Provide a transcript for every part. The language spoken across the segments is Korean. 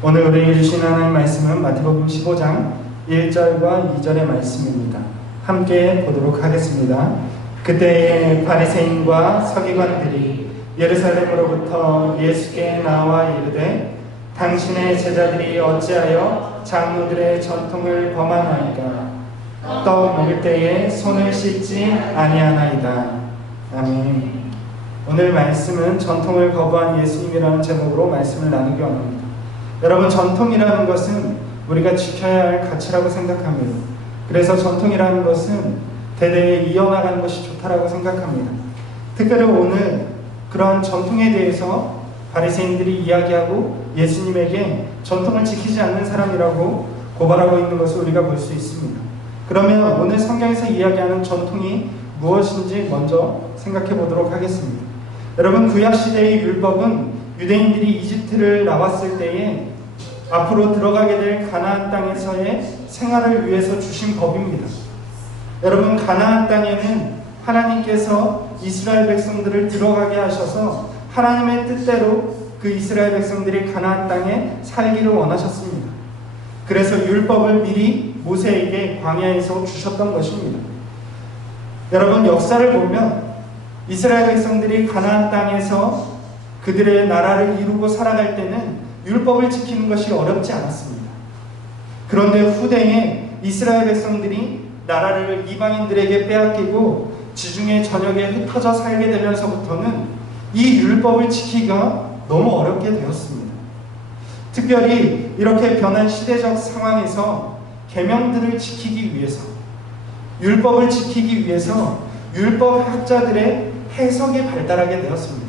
오늘 우리에게 주신 하나님 말씀은 마태복음 15장 1절과 2절의 말씀입니다. 함께 보도록 하겠습니다. 그때에 바리새인과 서기관들이 예루살렘으로부터 예수께 나와 이르되 당신의 제자들이 어찌하여 장로들의 전통을 범하나이까? 떡 먹을 때에 손을 씻지 아니하나이다. 아멘. 오늘 말씀은 전통을 거부한 예수님이라는 제목으로 말씀을 나누기 원합니다. 여러분, 전통이라는 것은 우리가 지켜야 할 가치라고 생각합니다. 그래서 전통이라는 것은 대대에 이어나가는 것이 좋다라고 생각합니다. 특별히 오늘 그런 전통에 대해서 바리새인들이 이야기하고 예수님에게 전통을 지키지 않는 사람이라고 고발하고 있는 것을 우리가 볼 수 있습니다. 그러면 오늘 성경에서 이야기하는 전통이 무엇인지 먼저 생각해 보도록 하겠습니다. 여러분, 구약시대의 율법은 유대인들이 이집트를 나왔을 때에 앞으로 들어가게 될 가나안 땅에서의 생활을 위해서 주신 법입니다. 여러분, 가나안 땅에는 하나님께서 이스라엘 백성들을 들어가게 하셔서 하나님의 뜻대로 그 이스라엘 백성들이 가나안 땅에 살기를 원하셨습니다. 그래서 율법을 미리 모세에게 광야에서 주셨던 것입니다. 여러분, 역사를 보면 이스라엘 백성들이 가나안 땅에서 그들의 나라를 이루고 살아갈 때는 율법을 지키는 것이 어렵지 않았습니다. 그런데 후대에 이스라엘 백성들이 나라를 이방인들에게 빼앗기고 지중해 전역에 흩어져 살게 되면서부터는 이 율법을 지키기가 너무 어렵게 되었습니다. 특별히 이렇게 변한 시대적 상황에서 계명들을 지키기 위해서, 율법을 지키기 위해서 율법학자들의 해석이 발달하게 되었습니다.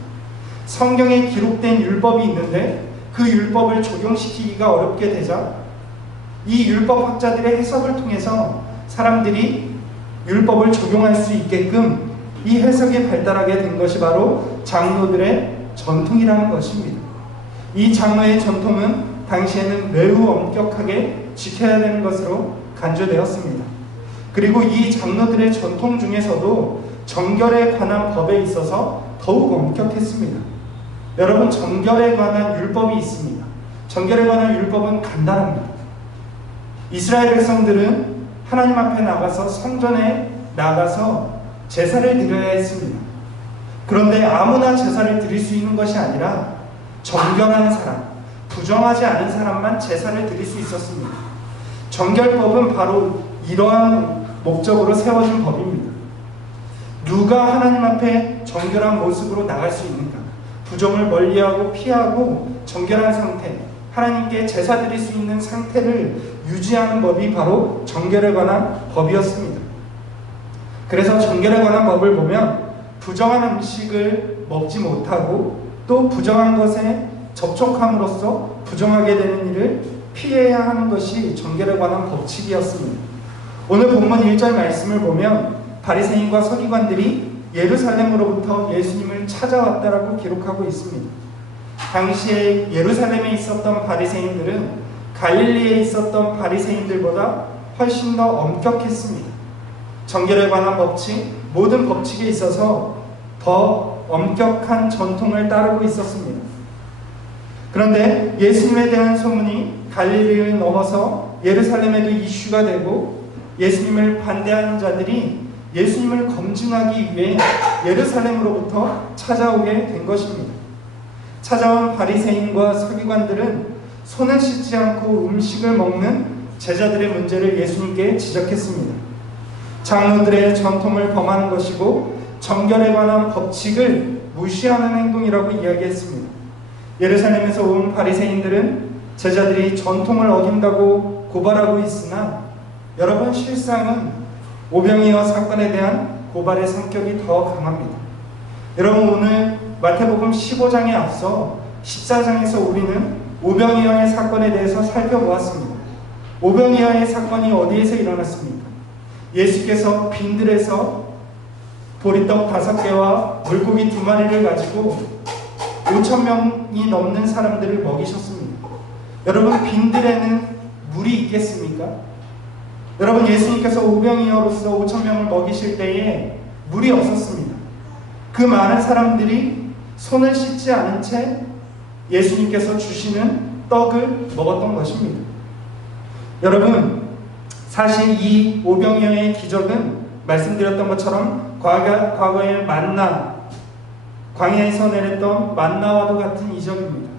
성경에 기록된 율법이 있는데 그 율법을 적용시키기가 어렵게 되자 이 율법학자들의 해석을 통해서 사람들이 율법을 적용할 수 있게끔 이 해석이 발달하게 된 것이 바로 장로들의 전통이라는 것입니다. 이 장로의 전통은 당시에는 매우 엄격하게 지켜야 되는 것으로 간주되었습니다. 그리고 이 장로들의 전통 중에서도 정결에 관한 법에 있어서 더욱 엄격했습니다. 여러분, 정결에 관한 율법이 있습니다. 정결에 관한 율법은 간단합니다. 이스라엘 백성들은 하나님 앞에 나가서 성전에 나가서 제사를 드려야 했습니다. 그런데 아무나 제사를 드릴 수 있는 것이 아니라 정결한 사람, 부정하지 않은 사람만 제사를 드릴 수 있었습니다. 정결법은 바로 이러한 목적으로 세워진 법입니다. 누가 하나님 앞에 정결한 모습으로 나갈 수 있는가? 부정을 멀리하고 피하고 정결한 상태, 하나님께 제사 드릴 수 있는 상태를 유지하는 법이 바로 정결에 관한 법이었습니다. 그래서 정결에 관한 법을 보면 부정한 음식을 먹지 못하고 또 부정한 것에 접촉함으로써 부정하게 되는 일을 피해야 하는 것이 정결에 관한 법칙이었습니다. 오늘 본문 1절 말씀을 보면 바리새인과 서기관들이 예루살렘으로부터 예수님을 찾아왔다라고 기록하고 있습니다. 당시에 예루살렘에 있었던 바리새인들은 갈릴리에 있었던 바리새인들보다 훨씬 더 엄격했습니다. 정결에 관한 법칙, 모든 법칙에 있어서 더 엄격한 전통을 따르고 있었습니다. 그런데 예수님에 대한 소문이 갈릴리를 넘어서 예루살렘에도 이슈가 되고 예수님을 반대하는 자들이 예수님을 검증하기 위해 예루살렘으로부터 찾아오게 된 것입니다. 찾아온 바리새인과 서기관들은 손을 씻지 않고 음식을 먹는 제자들의 문제를 예수님께 지적했습니다. 장로들의 전통을 범하는 것이고 정결에 관한 법칙을 무시하는 행동이라고 이야기했습니다. 예루살렘에서 온 바리새인들은 제자들이 전통을 어긴다고 고발하고 있으나 여러분, 실상은 오병이어 사건에 대한 고발의 성격이 더 강합니다. 여러분, 오늘 마태복음 15장에 앞서 14장에서 우리는 오병이어의 사건에 대해서 살펴보았습니다. 오병이어의 사건이 어디에서 일어났습니까? 예수께서 빈들에서 보리떡 5개와 물고기 2마리를 가지고 5,000명이 넘는 사람들을 먹이셨습니다. 여러분, 빈들에는 물이 있겠습니까? 여러분, 예수님께서 오병이어로서 5,000명을 먹이실 때에 물이 없었습니다. 그 많은 사람들이 손을 씻지 않은 채 예수님께서 주시는 떡을 먹었던 것입니다. 여러분, 사실 이 오병이어의 기적은 말씀드렸던 것처럼 과거의 광야에서 내렸던 만나와도 같은 이적입니다.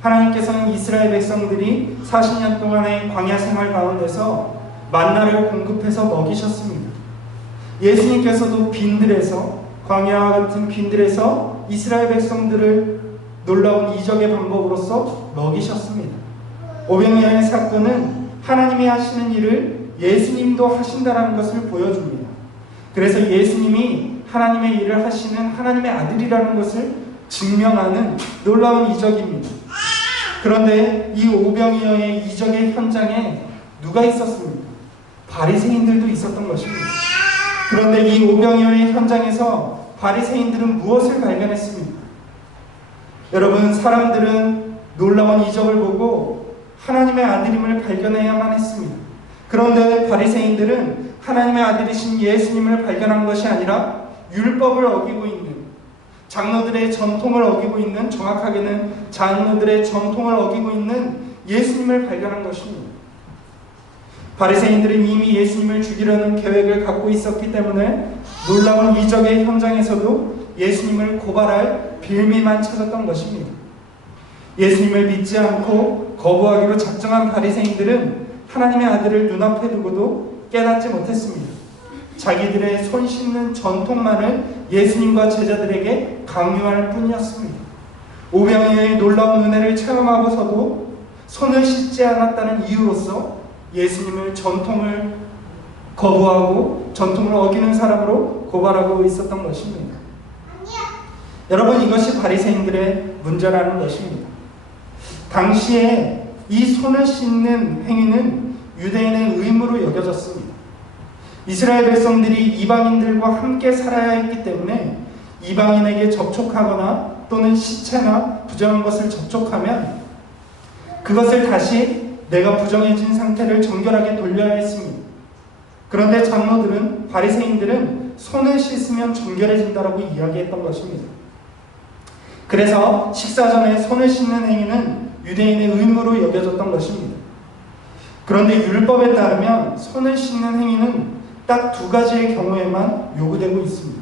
하나님께서는 이스라엘 백성들이 40년 동안의 광야 생활 가운데서 만나를 공급해서 먹이셨습니다. 예수님께서도 빈들에서, 광야와 같은 빈들에서 이스라엘 백성들을 놀라운 이적의 방법으로서 먹이셨습니다. 오병이어의 사건은 하나님이 하시는 일을 예수님도 하신다는 것을 보여줍니다. 그래서 예수님이 하나님의 일을 하시는 하나님의 아들이라는 것을 증명하는 놀라운 이적입니다. 그런데 이 오병이어의 이적의 현장에 누가 있었습니까? 바리새인들도 있었던 것입니다. 그런데 이 오병이어의 현장에서 바리새인들은 무엇을 발견했습니까? 여러분, 사람들은 놀라운 이적을 보고 하나님의 아들임을 발견해야만 했습니다. 그런데 바리새인들은 하나님의 아들이신 예수님을 발견한 것이 아니라 율법을 어기고 있는, 장로들의 전통을 어기고 있는, 정확하게는 장로들의 전통을 어기고 있는 예수님을 발견한 것입니다. 바리새인들은 이미 예수님을 죽이려는 계획을 갖고 있었기 때문에 놀라운 이적의 현장에서도 예수님을 고발할 빌미만 찾았던 것입니다. 예수님을 믿지 않고 거부하기로 작정한 바리새인들은 하나님의 아들을 눈앞에 두고도 깨닫지 못했습니다. 자기들의 손 씻는 전통만을 예수님과 제자들에게 강요할 뿐이었습니다. 오병이어의 놀라운 은혜를 체험하고서도 손을 씻지 않았다는 이유로서 예수님을 전통을 거부하고 전통을 어기는 사람으로 고발하고 있었던 것입니다. 여러분, 이것이 바리새인들의 문제라는 것입니다. 당시에 이 손을 씻는 행위는 유대인의 의무로 여겨졌습니다. 이스라엘 백성들이 이방인들과 함께 살아야 했기 때문에 이방인에게 접촉하거나 또는 시체나 부정한 것을 접촉하면 그것을 다시 내가 부정해진 상태를 정결하게 돌려야 했습니다. 그런데 장로들은, 바리새인들은 손을 씻으면 정결해진다라고 이야기했던 것입니다. 그래서 식사 전에 손을 씻는 행위는 유대인의 의무로 여겨졌던 것입니다. 그런데 율법에 따르면 손을 씻는 행위는 딱 두 가지의 경우에만 요구되고 있습니다.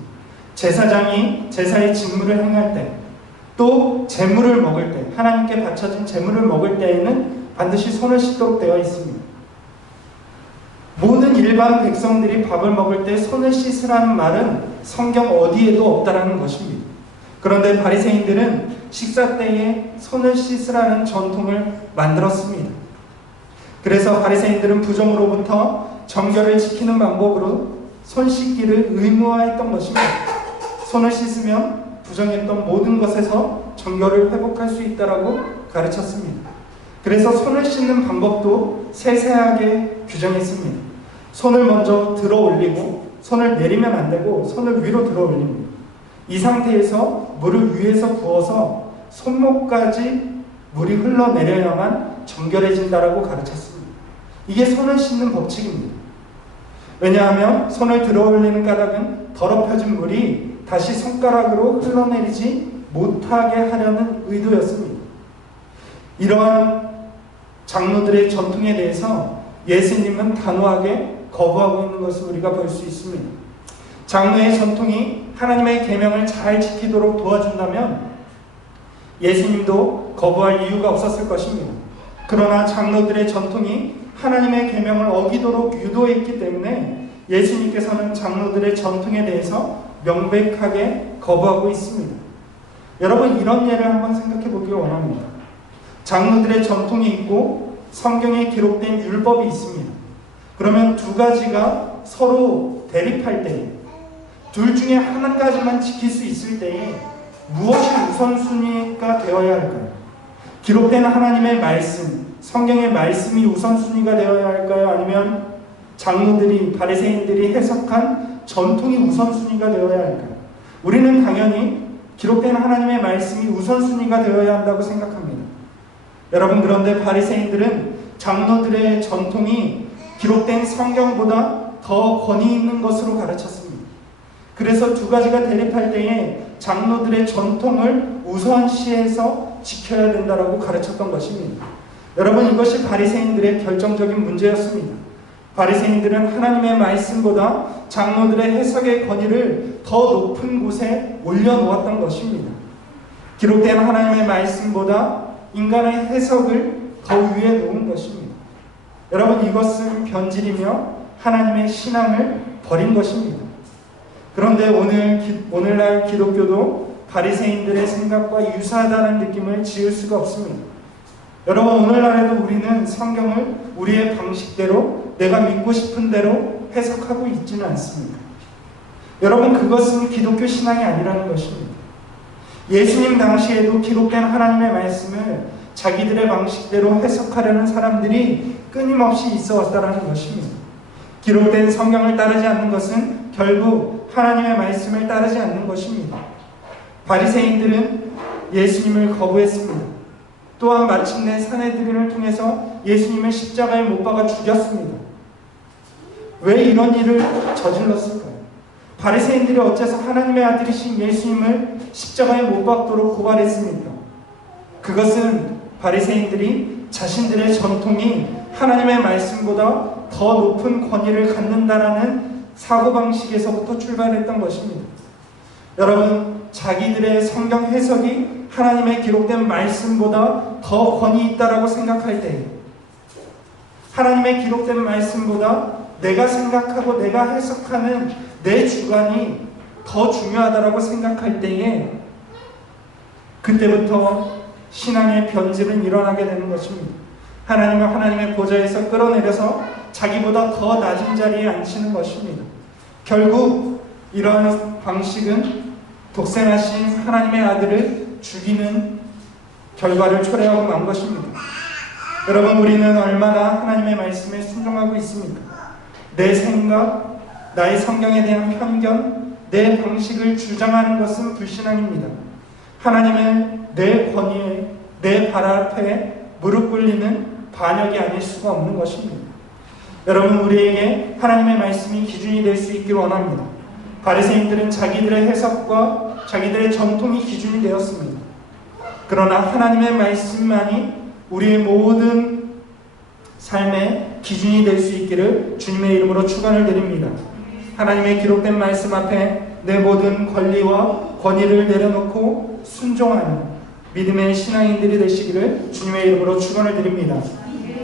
제사장이 제사의 직무를 행할 때, 또 제물을 먹을 때, 하나님께 바쳐진 제물을 먹을 때에는 반드시 손을 씻도록 되어 있습니다. 모든 일반 백성들이 밥을 먹을 때 손을 씻으라는 말은 성경 어디에도 없다라는 것입니다. 그런데 바리새인들은 식사 때에 손을 씻으라는 전통을 만들었습니다. 그래서 바리새인들은 부정으로부터 정결을 지키는 방법으로 손 씻기를 의무화했던 것입니다. 손을 씻으면 부정했던 모든 것에서 정결을 회복할 수 있다라고 가르쳤습니다. 그래서 손을 씻는 방법도 세세하게 규정했습니다. 손을 먼저 들어 올리고, 손을 내리면 안 되고 손을 위로 들어 올립니다. 이 상태에서 물을 위에서 부어서 손목까지 물이 흘러내려야만 정결해진다라고 가르쳤습니다. 이게 손을 씻는 법칙입니다. 왜냐하면 손을 들어 올리는 까닭은 더럽혀진 물이 다시 손가락으로 흘러내리지 못하게 하려는 의도였습니다. 이러한 장로들의 전통에 대해서 예수님은 단호하게 거부하고 있는 것을 우리가 볼 수 있습니다. 장로의 전통이 하나님의 계명을 잘 지키도록 도와준다면 예수님도 거부할 이유가 없었을 것입니다. 그러나 장로들의 전통이 하나님의 계명을 어기도록 유도했기 때문에 예수님께서는 장로들의 전통에 대해서 명백하게 거부하고 있습니다. 여러분, 이런 예를 한번 생각해 보길 원합니다. 장로들의 전통이 있고 성경에 기록된 율법이 있습니다. 그러면 두 가지가 서로 대립할 때에, 둘 중에 한 가지만 지킬 수 있을 때에 무엇이 우선순위가 되어야 할까요? 기록된 하나님의 말씀, 성경의 말씀이 우선순위가 되어야 할까요? 아니면 장로들이, 바리새인들이 해석한 전통이 우선순위가 되어야 할까요? 우리는 당연히 기록된 하나님의 말씀이 우선순위가 되어야 한다고 생각합니다. 여러분, 그런데 바리새인들은 장로들의 전통이 기록된 성경보다 더 권위 있는 것으로 가르쳤습니다. 그래서 두 가지가 대립할 때에 장로들의 전통을 우선시해서 지켜야 된다라고 가르쳤던 것입니다. 여러분, 이것이 바리새인들의 결정적인 문제였습니다. 바리새인들은 하나님의 말씀보다 장로들의 해석의 권위를 더 높은 곳에 올려놓았던 것입니다. 기록된 하나님의 말씀보다 인간의 해석을 더 위에 놓은 것입니다. 여러분, 이것은 변질이며 하나님의 신앙을 버린 것입니다. 그런데 오늘날 기독교도 바리새인들의 생각과 유사하다는 느낌을 지을 수가 없습니다. 여러분, 오늘날에도 우리는 성경을 우리의 방식대로 내가 믿고 싶은 대로 해석하고 있지는 않습니다. 여러분, 그것은 기독교 신앙이 아니라는 것입니다. 예수님 당시에도 기록된 하나님의 말씀을 자기들의 방식대로 해석하려는 사람들이 끊임없이 있어 왔다는 것입니다. 기록된 성경을 따르지 않는 것은 결국 하나님의 말씀을 따르지 않는 것입니다. 바리새인들은 예수님을 거부했습니다. 또한 마침내 산헤드린을 통해서 예수님을 십자가에 못 박아 죽였습니다. 왜 이런 일을 저질렀을까요? 바리새인들이 어째서 하나님의 아들이신 예수님을 십자가에 못 박도록 고발했습니까? 그것은 바리새인들이 자신들의 전통이 하나님의 말씀보다 더 높은 권위를 갖는다라는 사고방식에서부터 출발했던 것입니다. 여러분, 자기들의 성경 해석이 하나님의 기록된 말씀보다 더 권위 있다라고 생각할 때, 하나님의 기록된 말씀보다 내가 생각하고 내가 해석하는 내 주관이 더 중요하다라고 생각할 때에 그때부터 신앙의 변질은 일어나게 되는 것입니다. 하나님을 하나님의 보좌에서 끌어내려서 자기보다 더 낮은 자리에 앉히는 것입니다. 결국 이러한 방식은 독생하신 하나님의 아들을 죽이는 결과를 초래하고 만 것입니다. 여러분, 우리는 얼마나 하나님의 말씀에 순종하고 있습니까? 내 생각, 나의 성경에 대한 편견, 내 방식을 주장하는 것은 불신앙입니다. 하나님은 내 권위에, 내 발 앞에 무릎 꿇리는 반역이 아닐 수가 없는 것입니다. 여러분, 우리에게 하나님의 말씀이 기준이 될 수 있기를 원합니다. 바리새인들은 자기들의 해석과 자기들의 전통이 기준이 되었습니다. 그러나 하나님의 말씀만이 우리의 모든 삶의 기준이 될 수 있기를 주님의 이름으로 축원을 드립니다. 하나님의 기록된 말씀 앞에 내 모든 권리와 권위를 내려놓고 순종하는 믿음의 신앙인들이 되시기를 주님의 이름으로 축원을 드립니다.